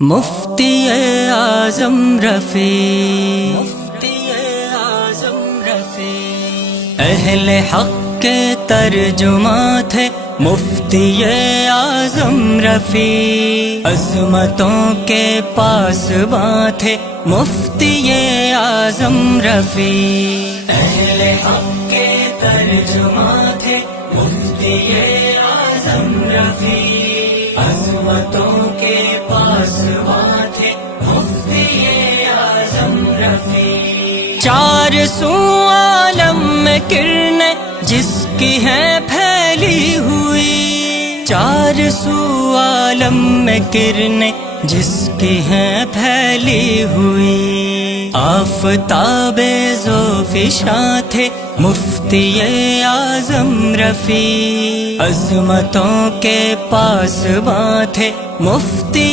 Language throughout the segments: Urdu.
مفتی اعظم رفیع اہل حق کے ترجمہ تھے مفتی اعظم رفیع، عظمتوں کے پاسباں تھے مفتی اعظم رفیع، اہل حق کے ترجمہ تھے مفتی اعظم رفیع، عظمتوں کے پاسباں تھے مفتی اعظم رفیع۔ چار سو عالم میں کرنیں جس کی ہیں پھیلی ہوئی، چار سو عالم میں کرنیں جس کی ہیں پھیلی ہوئی، آفتاب ذوفشاں تھے مفتی اعظم رفیع، عظمتوں کے پاسباں تھے مفتی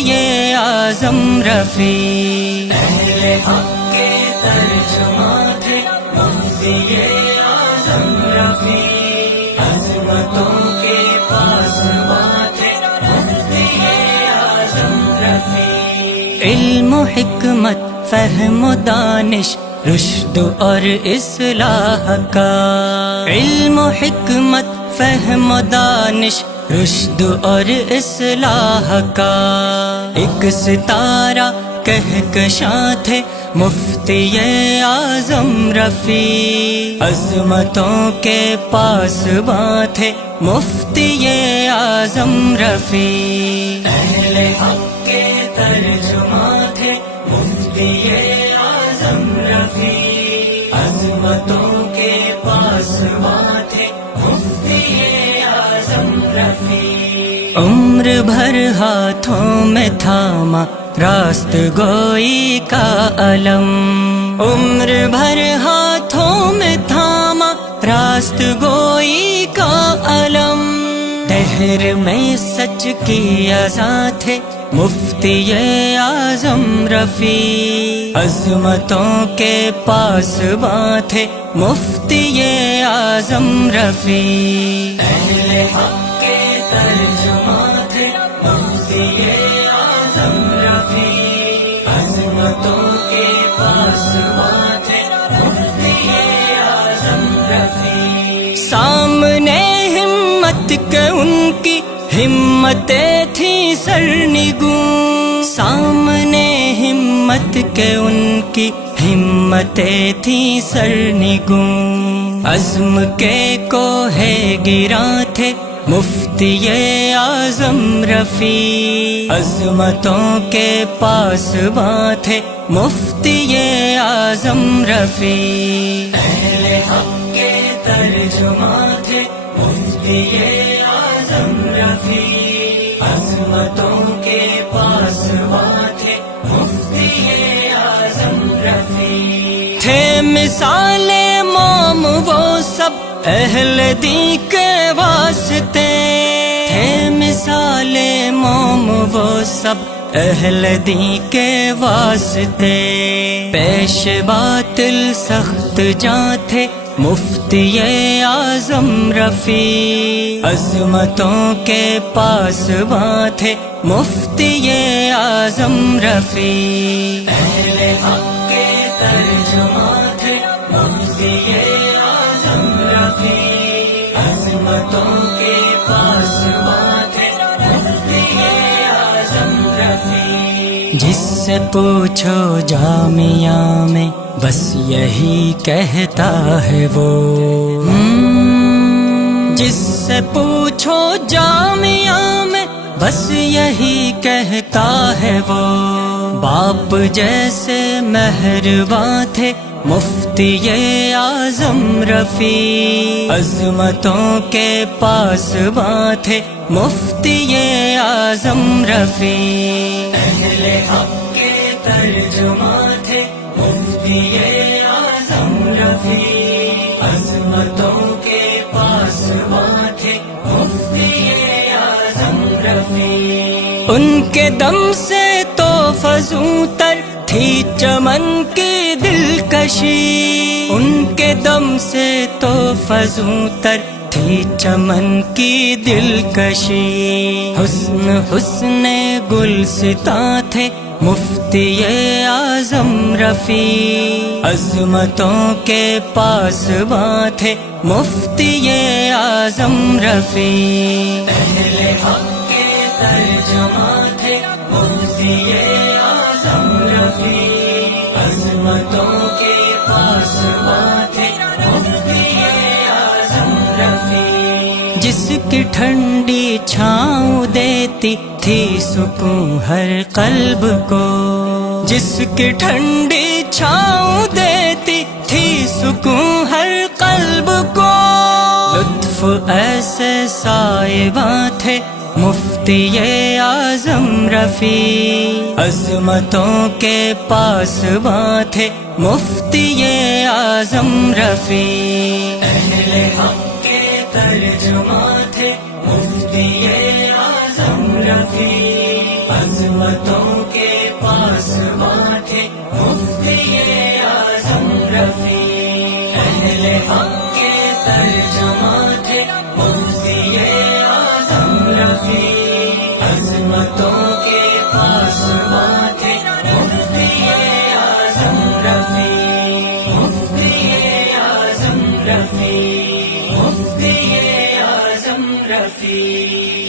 اعظم رفیع، اہل حق کے ترجمہ تھے مفتی اعظم رفیع، عظمتوں کے پاسباں تھے مفتی اعظم رفیع۔ علم و حکمت فہم و دانش رشد اور اصلاح کا، علم و حکمت فہم و دانش رشد اور اصلاح کا، ایک ستارہ کہکشاں تھے مفتی اعظم رفیع، عظمتوں کے پاسباں تھے مفتی اعظم رفیع، اہل حق کے ترجمہ تھے مفتی اعظم رفیع، عظمتوں کے پاسباں تھے مفتی اعظم رفیع۔ عمر بھر ہاتھوں میں تھاما راست گوئی کا علم، عمر بھر ہاتھوں میں تھاما راست گوئی کا علم، دہر میں سچ کی اذاں تھے مفتی اعظم رفیع، عظمتوں کے پاسباں تھے مفتی اعظم رفیع، اہل حق کے ترجمہ تھے مفتی اعظم رفیع، عظمتوں کے پاسباں تھے مفتی اعظم رفیع۔ سامنے ہمت کے ان کی ہمتیں تھیں سرنگوں، سامنے ہمت کے ان کی ہمتیں تھیں سرنگوں، عزم کے کوہ گراں تھے مفتی اعظم رفیع، عظمتوں کے پاسباں تھے مفتی اعظم رفیع، اہل حق کے ترجمہ تھے مفتی اعظم رفیع، عظمتوں کے پاسباں تھے مفتی اعظم رفیع۔ تھے مثال موم وہ سب اہل دین کے واسطے، تھے مثال موم وہ سب اہل دین کے واسطے، پیش باطل سخت جاں تھے مفتی اعظم رفیع، عظمتوں کے پاسباں تھے مفتی اعظم رفیع، اہل حق کے ترجمہ تھے مفتی اعظم رفیع، عظمتوں کے پاسباں تھے مفتی اعظم رفیع۔ جس سے پوچھو جامعہ میں بس یہی کہتا ہے وہ، جس سے پوچھو جامعہ میں بس یہی کہتا ہے وہ، باپ جیسے مہرباں تھے مفتی اعظم رفیع، عظمتوں کے پاسباں تھے مفتی اعظم رفیع، اہل حق کے ترجمہ تھے مفتی اعظم رفیع، عظمتوں کے پاسباں تھے مفتی اعظم رفیع۔ ان کے دم سے تو فزوں تر تھی چمن کی دلکشی، ان کے دم سے تو فزوں تر تھی چمن کی دلکشی، حسن حسن گلستاں تھے مفتی اعظم رفیع، عظمتوں کے پاسباں تھے مفتی اعظم رفیع، اہل حق کے ترجماں تھے مفتی اعظم رفیع، عظمتوں کے پاسباں تھے مفتی اعظم رفیع، جس کی ٹھنڈی چھاؤں دیتی تھی سکون ہر قلب کو، جس کی ٹھنڈی چھاؤں دیتی تھی سکون ہر قلب کو، لطف ایسے صاحباں تھے مفتی اعظم رفیع، عظمتوں کے پاسباں تھے مفتی اعظم رفیع، اہل حق کے ترجماں تھے مفتی اعظم رفیع، عظمتوں کے پاسباں تھے مفتی اعظم رفیع، اہل حق کے ترجماں تھے مفتی اعظم رفیع، عظمتوں کے پاسباں تھے مفتی اعظم رفیع، مفتی اعظم رفیع، مفتی اعظم رفیع۔